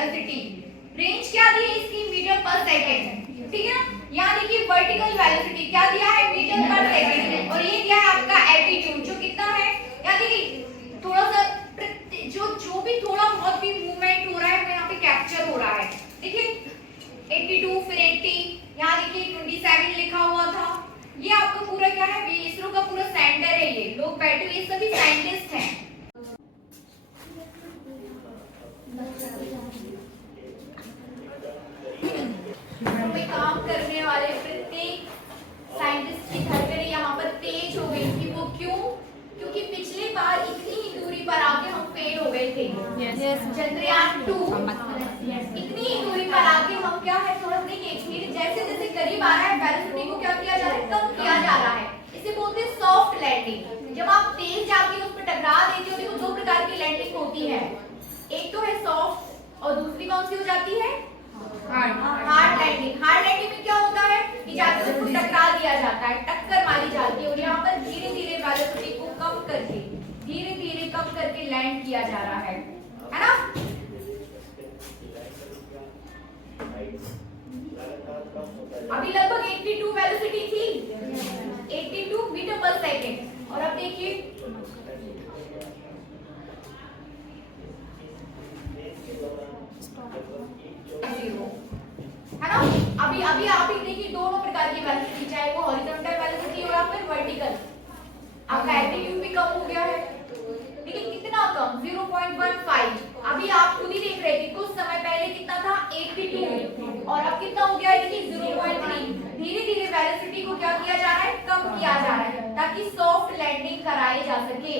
Velocity, range क्या दी है इसकी मीटर पर सेकंड, ठीक है। यहाँ देखिए वर्टिकल वेलोसिटी क्या दिया है मीटर पर सेकंड, और ये क्या है आपका एल्टीट्यूड जो कितना है, यहाँ देखिए थोड़ा सा जो भी थोड़ा बहुत भी मूवमेंट हो रहा है वो यहाँ पे कैप्चर हो रहा है। देखिए 82 फिर 80, यहाँ देखिए 27 लिखा हुआ था। ये आपका पूरा क्या है, इसरो का पूरा सेंटर है, ये लोग बैठे हुए सभी साइंटिस्ट हैं। तो काम करने वाले प्रत्येक साइंटिस्ट की धड़कन यहाँ पर तेज हो गई थी। वो क्यों? क्योंकि पिछली बार इतनी ही दूरी पर आके हम फेल हो गए थे। चंद्रयान 2 इतनी ही दूरी पर आके हम क्या है, थोड़ा देखिए जैसे जैसे करीब आ रहा है वेलोसिटी को क्या किया जा रहा है, कम किया जा रहा है। इसे बोलते हैं सॉफ्ट लैंडिंग। जब आप तेज जाके उस पर टकरा देते हो, देखो दो प्रकार की लैंडिंग होती है, एक तो है सॉफ्ट और दूसरी कौन सी हो जाती है, हार्ड लैंडिंग। हार्ड लैंडिंग में क्या होता है कि जाके उसको टकरा दिया जाता है, टक्कर मारी जाती है, और यहाँ पर धीरे धीरे वेलोसिटी को कम करके धीरे धीरे कम करके लैंड किया जा रहा है ना। अभी लगभग 82 वेलोसिटी थी, 82 मीटर पर सेकंड, और अब देखिए है ना। अभी अभी आप ही देखिए दोनों प्रकार की वेलोसिटी, चाहे वो हॉरिजॉन्टल वेलोसिटी हो या फिर वर्टिकल, आपका एल्टीट्यूड भी कम हो गया है। देखिए कितना कम, 0.15। अभी आप खुद ही देख रहे थे कुछ समय पहले कितना था, 82, और अब कितना हो गया है, देखिए 0.3। धीरे धीरे वेलोसिटी को क्या किया जा रहा है, कम किया जा रहा है, ताकि सॉफ्ट लैंडिंग कराई जा सके।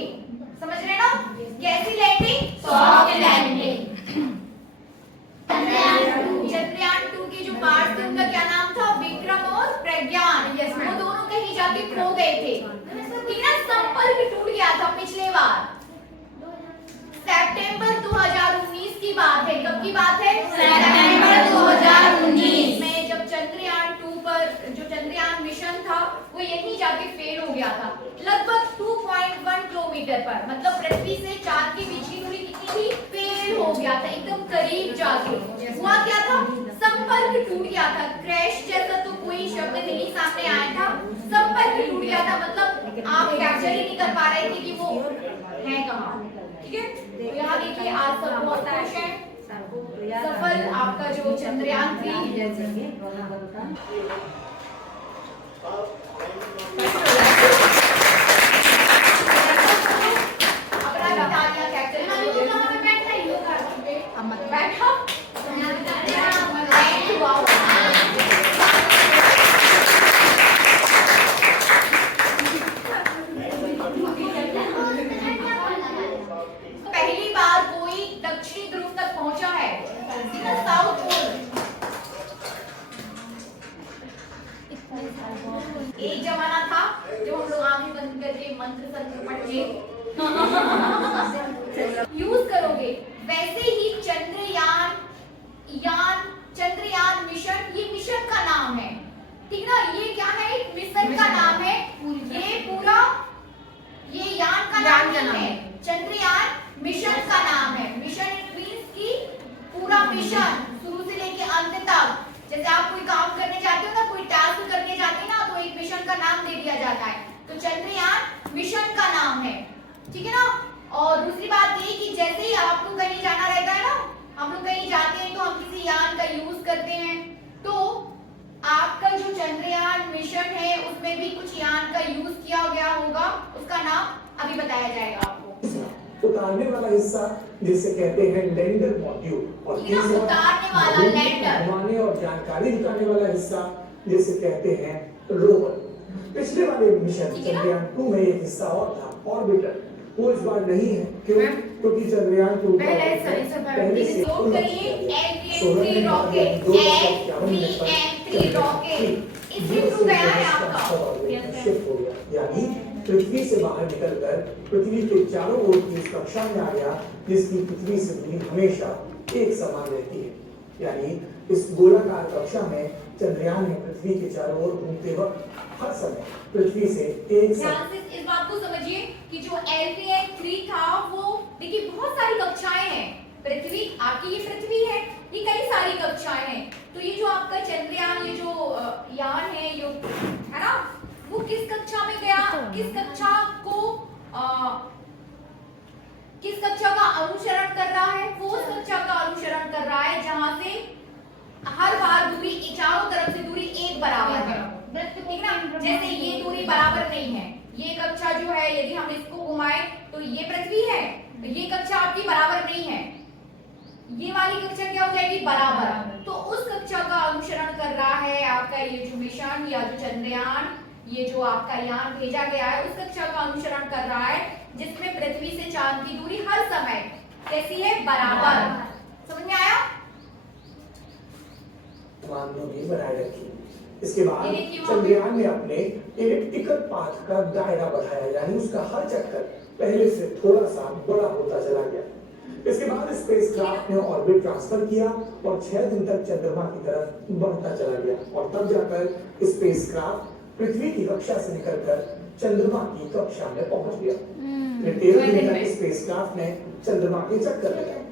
समझ रहे ना, कैसी लैंडिंग, सॉफ्ट लैंडिंग। चंद्रयान 2 के जो पार्ट थे उनका क्या नाम था, विक्रम और प्रज्ञान। वो दोनों कहीं जाके खो गए थे, ठीक है। संपर्क टूट गया था पिछले बार, सितंबर 2019 की बात है। कब की बात है, सितंबर 2019 में, जब चंद्रयान 2 पर जो चंद्रयान मिशन था वो यहीं जाके फेल हो गया था, लगभग 2.1 किलोमीटर पर, मतलब पृथ्वी से चांद के बीच की दूरी कितनी थी, फेल हो गया था, एकदम करीब जाके। हुआ क्या था, संपर्क टूट गया था। क्रैश जैसा तो कोई शब्द नहीं सामने आया था, संपर्क टूट गया था, मतलब आप कैप्चर ही नहीं कर पा रहे थे कि वो है कहाँ, ठीक है। तो यहाँ देखिए आज सब बहुत खुश हैं, सफल आपका जो चंद्रयान 3 पहली बार कोई दक्षिणी ध्रुव तक पहुंचा है, साउथ पोल। एक जमाना था जब हम लोग आंखें बंद करके मंत्र तंत्र पढ़ के यूज करोगे, वैसे ही चंद्रयान मिशन, ये मिशन का नाम है, ठीक ना। ये क्या है, एक मिशन का नाम है, ये पूरा ये यान का नाम नहीं है, चंद्रयान मिशन का नाम है। मिशन इट मींस की पूरा मिशन शुरू से लेके अंत तक। जैसे आप कोई काम करने जाते हो ना, कोई टास्क करने जाते हैं ना, तो एक मिशन का नाम दे दिया जाता है, तो चंद्रयान मिशन का नाम है, ठीक है ना। और दूसरी बात ये कि जैसे ही आपको कहीं जाना रहता है ना, हम लोग कहीं जाते हैं तो हम किसी यान का यूज करते हैं, तो आपका जो चंद्रयान मिशन है उसमें भी कुछ यान का यूज किया गया होगा, उसका नाम अभी बताया जाएगा आपको। उतारने वाला हिस्सा जिसे कहते हैं लैंडर मॉड्यूल, और उतारने वाला लैंडर, घुमाने और जानकारी दिखाने वाला हिस्सा जिसे कहते हैं रोवर। पिछले वाले मिशन चंद्रयान 2 में एक हिस्सा और था, ऑर्बिटर, वो इस बार नहीं है। क्यों? क्योंकि चंद्रयान 2 पहले से लोड करिए LVM-3 रॉकेट, LVM-3 रॉकेट इसमें टू गया है आपका, शिफ्ट हो गया, यानी पृथ्वी से बाहर निकलकर पृथ्वी के चारों ओर की इस कक्षा में आ गया, जिसकी पृथ्वी से दूरी हमेशा एक समान रहती है। यानी इस गोलाकार कक्षा में चंद्रयान ने पृथ्वी के चारों ओर घूमते वक्त हर समय पृथ्वी से एक ध्यान से इस बात को समझिए कि जो LVM-3 था वो देखिए बहुत सारी कक्षाएं हैं। पृथ्वी, आपकी ये पृथ्वी है, ये कई सारी कक्षाएं हैं। तो ये जो आपका चंद्रयान, ये जो यान है, ये है ना, वो किस कक्षा में गया, किस कक्षा को किस कक्षा का अनुसरण कर रहा है? वो उस कक्षा का अनुसरण कर रहा है जहां से हर बार दूरी चारों तरफ से दूरी एक बराबर है, ठीक ना। जैसे ये दूरी बराबर नहीं है, ये कक्षा जो है यदि हम इसको घुमाएं तो ये पृथ्वी है, तो ये कक्षा आपकी बराबर नहीं है, ये वाली कक्षा क्या हो जाएगी, बराबर। तो उस कक्षा का अनुसरण कर रहा है आपका ये जो मिशन या जो चंद्रयान, ये जो आपका यान भेजा गया है, उस कक्षा का अनुसरण कर रहा है जिसमें पृथ्वी से चांद की दूरी हर समय कैसी है, बराबर। समझ में आया? मानदंड बनाए रखी। इसके बाद ये देखिए चंद्रयान ने अपने इलिप्टिकल पाथ का दायरा बढ़ाया, यानी उसका हर चक्कर पहले से थोड़ा सा बड़ा होता चला गया। इसके बाद स्पेसक्राफ्ट ने ऑर्बिट ट्रांसफर किया और 6 दिन तक चंद्रमा की तरफ बढ़ता चला गया, और तब जाकर स्पेसक्राफ्ट पृथ्वी की कक्षा से निकलकर चंद्रमा की कक्षा में पहुंच गया। फिर 13 दिन तक स्पेसक्राफ्ट ने चंद्रमा के चक्कर लगाए।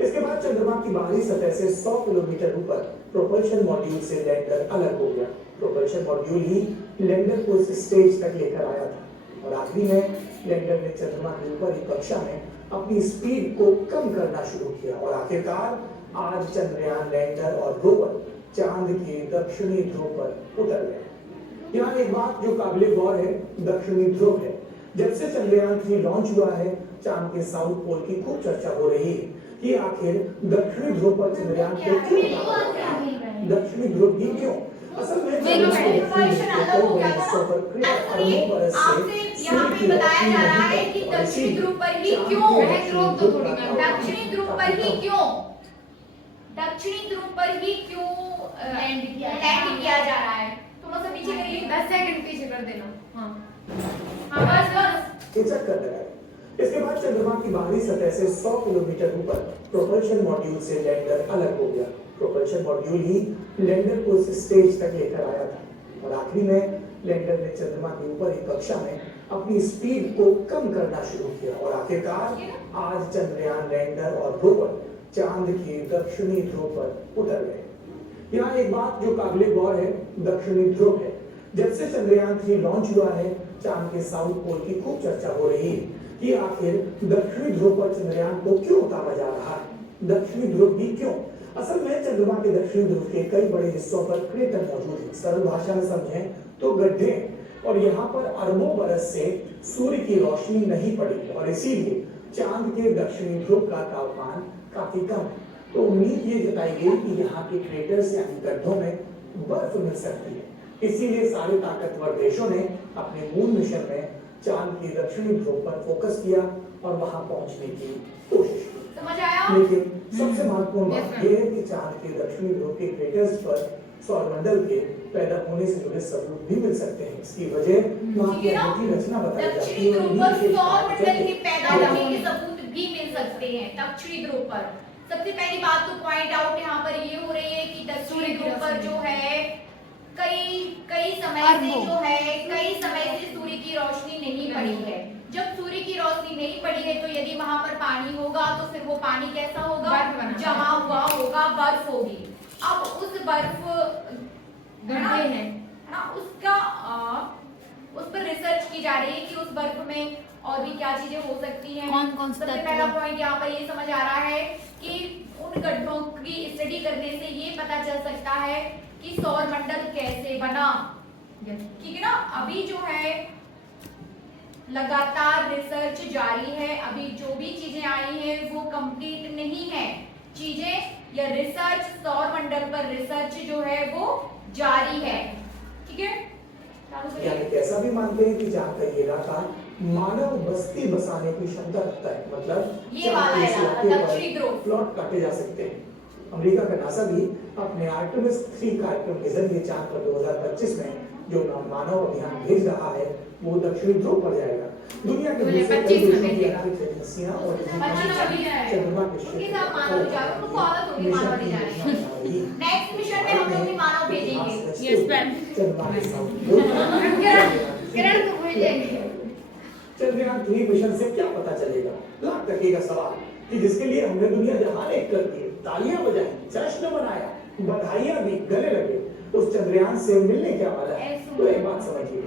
इसके बाद चंद्रमा की बाहरी सतह से 100 किलोमीटर ऊपर प्रोपल्शन मॉड्यूल से लैंडर अलग हो गया। प्रोपल्शन मॉड्यूल ही लैंडर को इस स्टेज तक लेकर आया था, और आखिरी में लैंडर ने चंद्रमा के ऊपर की कक्षा में अपनी स्पीड को कम करना शुरू किया, और आखिरकार आज चंद्रयान, लैंडर और रोवर चांद के दक्षिणी ध्रुव पर उतर गए। यहाँ एक बात जो काबिले गौर है, दक्षिणी ध्रुव है। जब से चंद्रयान 3 लॉन्च हुआ है, चांद के साउथ पोल की खूब चर्चा हो रही है कि आखिर दक्षिणी ध्रुव पर चंद्रयान को क्यों उतारा गया? दक्षिणी ध्रुव भी क्यों? असल में आपसे यहाँ पे बताया जा रहा है कि दक्षिणी ध्रुव पर ही क्यों, दक्षिणी ध्रुव पर ही क्यों, दक्षिणी ध्रुव पर ही क्यों लैंड किया जा रहा है। थोड़ा सा पीछे करिए, 10 सेकंड पीछे कर देना। हाँ बस चक्कर लगाए। इसके बाद चंद्रमा की बाहरी सतह से 100 किलोमीटर ऊपर प्रोपल्शन मॉड्यूल से लैंडर अलग हो गया। प्रोपल्शन मॉड्यूल ही लैंडर को इस स्टेज तक लेकर आया था, और आखिरी में लैंडर ने चंद्रमा के ऊपर की कक्षा में अपनी स्पीड को कम करना शुरू किया, और आखिरकार आज चंद्रयान, लैंडर और रोवर चांद के दक्षिणी ध्रुव पर उतर गए। यहाँ एक बात जो काबिले गौर है, दक्षिणी ध्रुव है। जब से चंद्रयान 3 लॉन्च हुआ है, चांद के साउथ पोल की खूब चर्चा हो रही है कि आखिर दक्षिणी ध्रुव पर चंद्रयान को क्यों उतारा जा रहा है, दक्षिणी ध्रुव भी क्यों? असल में चंद्रमा के दक्षिणी ध्रुव के कई बड़े हिस्सों पर क्रेटर मौजूद है। सरल भाषा में समझें तो गड्ढे, और यहाँ पर अरबों बरस से सूर्य की रोशनी नहीं पड़ी, और इसीलिए चांद के दक्षिणी ध्रुव का तापमान काफी कम। तो उम्मीद ये जताई गई कि यहाँ के क्रेटर्स यानी गड्ढों में बर्फ मिल सकती है। इसीलिए सारे ताकतवर देशों ने अपने मून मिशन में चांद के दक्षिणी ध्रुव पर फोकस किया और वहां पहुंचने की कोशिश की। समझ आया? लेकिन सबसे महत्वपूर्ण बात यह है कि चांद के दक्षिणी ध्रुव के क्रेटर्स पर सौरमंडल के पैदा होने से जुड़े सबूत भी मिल सकते हैं। इसकी वजह वहां की अद्वितीय रचना बताई जाती दक्षिणी है। ध्रुव पर सौरमंडल के पैदा होने के सबूत भी मिल सकते हैं। दक्षिणी ध्रुव पर सबसे पहली बात तो पॉइंट आउट यहाँ पर ये हो रही है कि दक्षिणी ध्रुव पर जो है कई समय से सूर्य की रोशनी नहीं पड़ी है। जब सूर्य की रोशनी नहीं पड़ी है तो यदि वहां पर पानी होगा तो फिर वो पानी कैसा होगा, जमा हुआ होगा, बर्फ होगी। अब उस बर्फ है ना, उसका उस पर रिसर्च की जा रही है कि उस बर्फ में और भी क्या चीजें हो सकती हैं। कौन सबसे पहला पॉइंट यहाँ पर ये समझ आ रहा है कि उन गड्ढों की स्टडी करने से ये पता चल सकता है कि सौरमंडल कैसे बना। ठीक है ना, अभी जो है लगातार रिसर्च जारी है। अभी जो भी चीजें आई हैं वो कंप्लीट नहीं है चीजें, या रिसर्च सौरमंडल पर रिसर्च जो है वो जारी है। ठीक है, यानी कैसा भी मानते हैं कि चांद का ये इलाका मानव बस्ती बसाने की क्षमता रखता है, मतलब ये वाला इलाका दक्षिणी ध्रुव प्लॉट काटे जा सकते हैं। अमेरिका का नासा भी अपने आर्टेमिस 3 कार्यक्रम के जरिए चांद पर 2025 में जो मानव अभियान भेज रहा है वो दक्षिणी ध्रुव पर जाएगा। दुनिया के दूसरे कई देशों की अंतरिक्ष एजेंसियां और चंद्रमा के नेक्स्ट मिशन में हम लोग भी मानव भेजेंगे। यस मैम, चंद्रमा के किरण को भेजेंगे। चंद्रयान 3 मिशन से क्या पता चलेगा? लाख टके का सवाल। कि जिसके लिए हमने दुनिया जहान एक कर दी, तालियां बजाई, जश्न मनाया, बधाइयां दी, गले लगे, उस चंद्रयान से मिलने क्या वाला है। तो एक बात समझिए,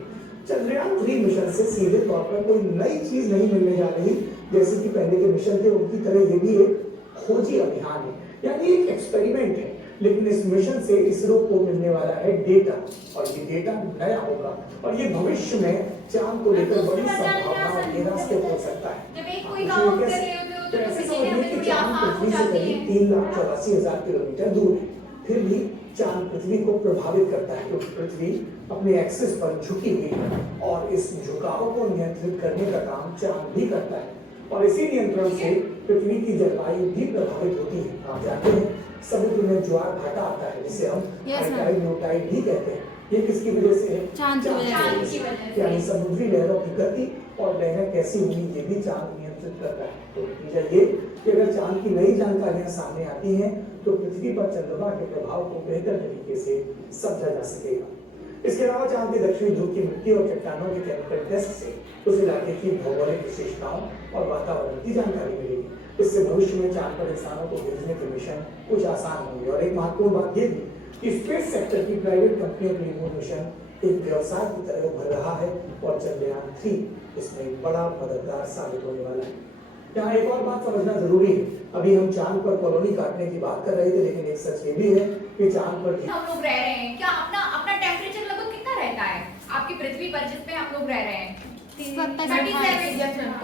चंद्रयान 3 मिशन से सीधे तौर पर कोई नई चीज नहीं मिलने जा रही, जैसे कि पहले के मिशन थे उनकी तरह ये भी एक खोजी अभियान है, यानी एक एक्सपेरिमेंट है। लेकिन इस मिशन से इसरो को मिलने वाला है डेटा, और ये डेटा नया होगा और ये भविष्य में चांद को लेकर बड़ी संभावनाओं के रास्ते खोल सकता है। जब एक कोई काम कर रहे होते हो तो ऐसे किसी समझिए हमें कि थोड़ी चांद आसान हो पृथ्वी से जाती करीब है। 3,84,000 किलोमीटर दूर है, फिर भी चांद पृथ्वी को प्रभावित करता है क्योंकि पृथ्वी अपने एक्सिस पर झुकी हुई है और इस झुकाव को नियंत्रित करने का काम चांद भी करता है और इसी नियंत्रण से पृथ्वी की जलवायु भी प्रभावित होती है। आप जानते हैं समुद्र में ज्वार भाटा आता है जिसे हम हाई लो टाइड भी कहते हैं। ये किसकी वजह से है? चांद की वजह से। यानी समुद्री लहरों की गति और लहरें कैसी हुई ये भी चांद नियंत्रित करता है। तो नतीजा ये कि अगर चांद की नई जानकारियां सामने आती हैं तो पृथ्वी पर चंद्रमा के प्रभाव को बेहतर तरीके से समझा जा सकेगा। इसके अलावा चांद के दक्षिणी ध्रुव की मिट्टी और चट्टानों के केमिकल टेस्ट से उस इलाके की भौगोलिक विशेषताओं और वातावरण की जानकारी मिलेगी। इससे भविष्य में चांद पर इंसानों को भेजने के मिशन कुछ आसान होंगे। और एक महत्वपूर्ण बात यह भी कि स्पेस सेक्टर की प्राइवेट कंपनियों के लिए मून मिशन एक व्यवसाय की तरह उभर रहा है और चंद्रयान 3 इसमें एक बड़ा मददगार साबित होने वाला है। यहाँ एक और बात समझना जरूरी है, अभी हम चांद पर कॉलोनी काटने की बात कर रहे थे, लेकिन एक सच ये भी है कि चांद पर हम लोग रह रहे हैं, क्या अपना अपना टेम्परेचर लगभग कितना रहता है आपकी पृथ्वी पर जिसपे हम लोग रह रहे हैं? 37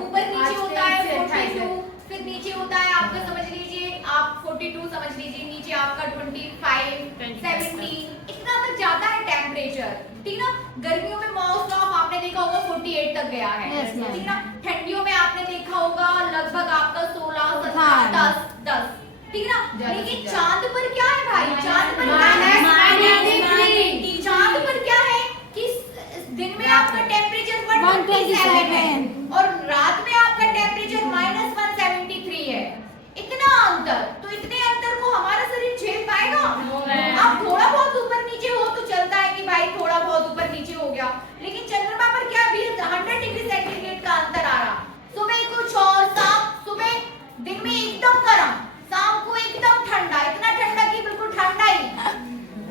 ऊपर नीचे होता है 42, फिर नीचे होता है आपका समझ लीजिए आप 42 समझ लीजिए, नीचे आपका 25, 17 इतना तक जाता है टेम्परेचर, ठीक ना। गर्मियों में मोस्ट ऑफ आपने देखा होगा 48 तक गया है, ठीक ना। ठंडियों में आपने देखा होगा लगभग आपका 16, 17, 10, ठीक ना। लेकिन चांद पर क्या है भाई? चांद पर चांद पर क्या है कि दिन में आपका टेम्परेचर 127 है और रात में आपका टेम्परेचर -173 है। इतना अंतर, तो इतने अंतर को हमारा शरीर झेल पाएगा? आप थोड़ा बहुत ऊपर नीचे हो तो चलता है कि भाई थोड़ा बहुत ऊपर नीचे हो गया, लेकिन चंद्रमा पर क्या भी 100 डिग्री सेंटीग्रेड का अंतर आ रहा। सुबह कुछ और, सुबह दिन में एकदम गर्म, शाम को एकदम ठंडा, इतना ठंडा कि बिल्कुल ठंडा ही।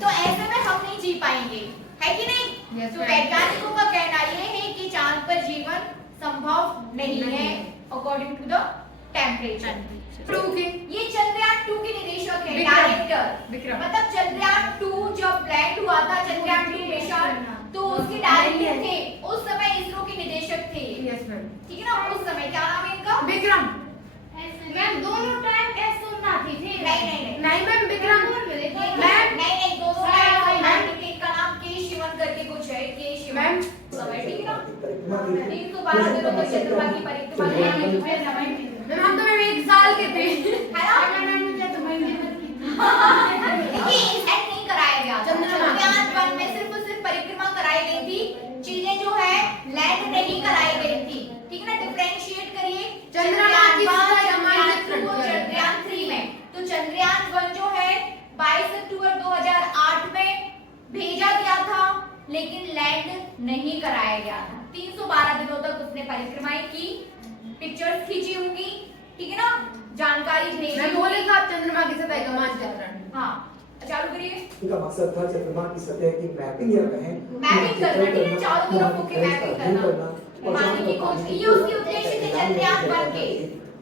तो ऐसे में हम नहीं जी पाएंगे, है कि नहीं? तो वैज्ञानिकों का कहना यह है कि चांद पर जीवन संभव नहीं है अकॉर्डिंग टू द टेम्परेचर। ये चंद्रयान 2 के निदेशक है, डायरेक्टर। मतलब चंद्रयान 2 जब लैंड हुआ था, चंद्रयान 2 मिशन, तो उसके डायरेक्टर थे उस समय इसरो के निदेशक थे, ठीक है ना। उस समय क्या नाम है इनका? विक्रम। मैम दोनों टाइम एस सुनना थी। नहीं मैम विक्रम। मैम नहीं दोनों टाइम इनका नाम के शिवन करके कुछ है, के शिवन समय, ठीक है ना। 312 दिनों तक चंद्रमा की परिक्रमा की। हम तो 1 साल के थे, है ना। देखिए एंड नहीं कराया गया, चंद्रयान 1 में सिर्फ और सिर्फ परिक्रमा कराई गई थी, चीजें जो है लैंड नहीं कराई गई थी, ठीक है ना। डिफरेंशिएट करिए चंद्रयान 2 और चंद्रयान 3 में। तो चंद्रयान 1 जो है 22 अक्टूबर 2008 में भेजा गया था, लेकिन लैंड नहीं कराया गया था। 312 दिनों तक उसने परिक्रमाएं की, पिक्चर्स खींची होंगी, ठीक है ना, जानकारी भेजी। बोले था चंद्रमा की सतह का मानचित्रण। हाँ चालू करिए। इनका मकसद था चंद्रमा की सतह की मैपिंग या कहें मैपिंग करना, ठीक है, चारों तरफ होके मैपिंग करना, पानी की खोज, ये उसके उद्देश्य थे चंद्रयान 1 के।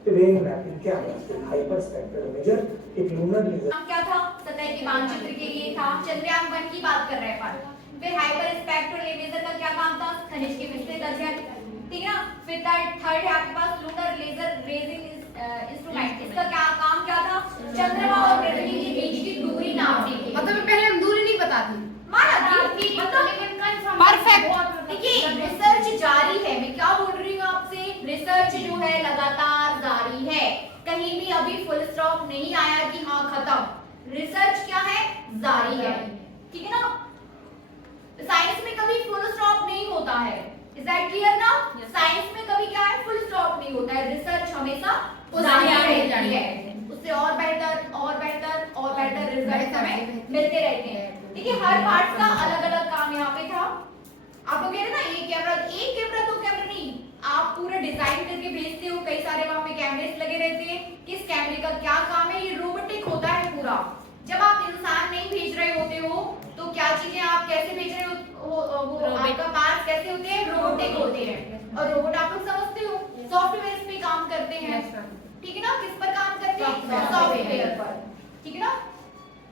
टेरेन मैपिंग क्या है? हाइपर स्पेक्ट्रल इमेजर, एक लूनर लेजर। क्या था? सतह के मानचित्र के लिए था। चंद्रयान 1 की बात कर रहे हैं अपन। फिर हाइपर स्पेक्ट्रल इमेजर का क्या काम था? खनिज के विस्तृत अध्ययन, ठीक है ना। फिर थर्ड है आपके पास लूनर लेजर रेजिंग इंस्ट्रूमेंट, इसका क्या काम क्या था? चंद्रमा और पृथ्वी के बीच की दूरी नापने के लिए। मतलब पहले हम दूरी नहीं पता थी, माना थी, मतलब परफेक्ट। देखिए रिसर्च जारी है, मैं क्या बोल रही हूँ आपसे, रिसर्च जो है लगातार जारी है, कहीं भी अभी फुल स्टॉप नहीं आया कि हाँ खत्म। रिसर्च क्या है? जारी है, ठीक है ना। साइंस में कभी फुल स्टॉप नहीं होता है, इज दैट क्लियर ना? साइंस में कभी क्या है? फुल स्टॉप नहीं होता है, रिसर्च हमेशा जारी रहती है, उससे और बेहतर और बेहतर और बेहतर रिजल्ट हमें मिलते रहते हैं। देखिए हर पार्ट का अलग अलग काम यहाँ पे था। आप लोग कह रहे ना एक कैमरा तो कैमरा नहीं, आप पूरा डिजाइन करके भेजते हो, कई सारे वहां पे कैमरेस लगे रहते हैं, किस कैमरे का क्या काम है, ये रोबोटिक होता है पूरा। जब आप इंसान नहीं भेज रहे होते हो तो क्या चीजें आप कैसे भेज रहे हो, वो आपका पार्ट कैसे होते हैं, रोबोटिक होते हैं। और रोबोट आप लोग समझते हो सॉफ्टवेयर पे काम करते हैं, ठीक है ना, किस पर काम करते हैं, सॉफ्टवेयर पर, ठीक है ना।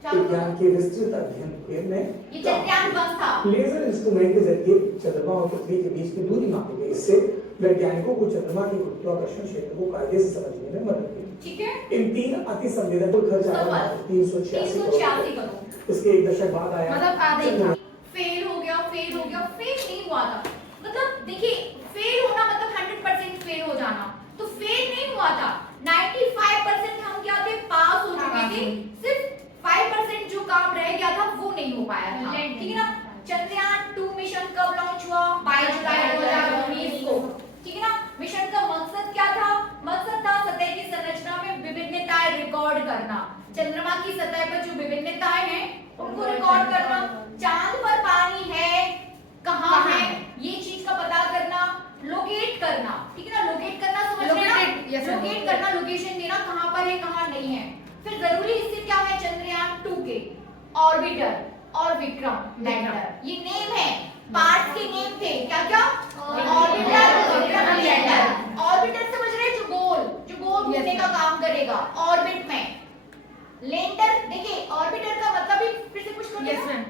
विज्ञान के विस्तृत अध्ययन में ये चंद्रयान 1 था। लेजर इंस्ट्रूमेंट के जरिए चंद्रमा और पृथ्वी के बीच की दूरी मापी गई। इससे वैज्ञानिकों को चंद्रमा के गुरुत्वाकर्षण क्षेत्र को कायदे से समझने में मदद मिली। ठीक है, इन 3 अति संवेदक को खर्च आया 386 करोड़। इसके 1 दशक बाद आया मतलब आधे चंद्रमा। फेल हो गया, फेल हो गया, फेल नहीं हुआ था। मतलब देखिए फेल होना मतलब 100% फेल हो जाना, तो फेल नहीं हुआ था। 95% हम क्या थे, पास हो चुके थे, सिर्फ 5% जो काम रह गया था वो नहीं हो पाया था, ठीक है ना। चंद्रयान 2 मिशन कब लॉन्च हुआ, 22 जुलाई 2019 को, ठीक है ना। मिशन का मकसद क्या था, मकसद था सतह की संरचना में विभिन्नताएं रिकॉर्ड करना। चंद्रमा की सतह पर जो विभिन्नताएं हैं उनको रिकॉर्ड करना। चांद पर पानी है कहाँ है ये चीज का पता करना, लोकेट करना, ठीक है ना। लोकेट करना समझ रहे हैं ना, लोकेट करना, लोकेशन देना कहाँ पर है कहाँ नहीं है। फिर जरूरी इससे क्या है, चंद्रयान 2 के ऑर्बिटर और विक्रम लैंडर, ये नेम है, पार्ट के नेम थे, क्या क्या, ऑर्बिटर, विक्रम, लैंडर। ऑर्बिटर समझ रहे हैं, जो गोल घूमने का काम करेगा ऑर्बिट में। लैंडर देखिए, ऑर्बिटर का मतलब ही फिर से कुछ यस मैम,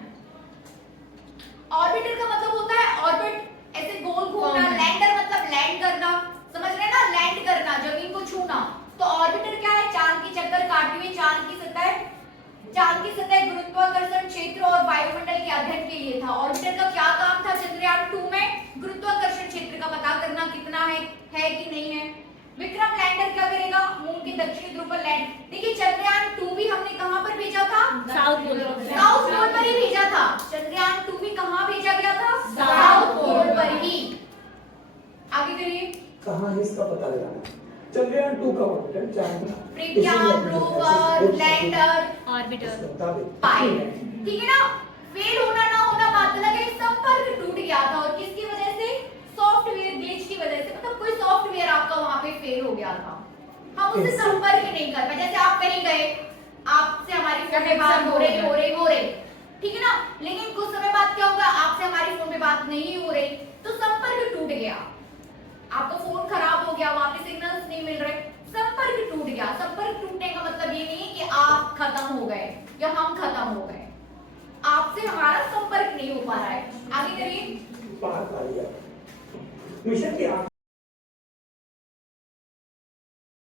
ऑर्बिटर का मतलब होता है ऑर्बिट, ऐसे गोल घूमना। लैंडर मतलब लैंड करना, समझ रहे हैं ना, लैंड करना, जमीन को छूना। तो ऑर्बिटर क्या है, चांद की चक्कर काटते हुए चांद की सतह गुरुत्वाकर्षण क्षेत्र और वायुमंडल के अध्ययन के लिए था। ऑर्बिटर का क्या काम था चंद्रयान 2 में, गुरुत्वाकर्षण क्षेत्र का पता करना कितना है कि नहीं है। विक्रम लैंडर क्या करेगा, मून के दक्षिणी ध्रुव पर लैंड। देखिए चंद्रयान 2 भी हमने कहां पर भेजा था, साउथ पोल पर ही भेजा था। चंद्रयान 2 भी कहां भेजा गया था, साउथ पोल पर ही। आगे करिए, कहाँ है इसका पता लगाना। चंद्रयान 2 का ऑर्बिटर चांद प्रज्ञान रोवर लैंडर ऑर्बिटर पाए, ठीक है ना। फेल होना ना होना बात अलग है, संपर्क टूट गया था। और किसकी वजह से, सॉफ्टवेयर ग्लिच की वजह से, मतलब कोई सॉफ्टवेयर आपका वहां पे फेल हो गया था, हम उससे संपर्क नहीं कर पाए। जैसे आप कहीं गए, आपसे हमारी फोन पे बात हो रही, ठीक है ना, लेकिन कुछ समय बाद क्या होगा, आपसे हमारी फोन पे बात नहीं हो रही, तो संपर्क टूट गया, आपका फोन खराब हो गया, वहां पे सिग्नल्स नहीं मिल रहे, संपर्क टूट गया। संपर्क टूटने का मतलब ये नहीं है कि आप खत्म हो गए या हम खत्म हो गए, आपसे हमारा संपर्क नहीं हो पा रहा है। आगे करिए, मिशन के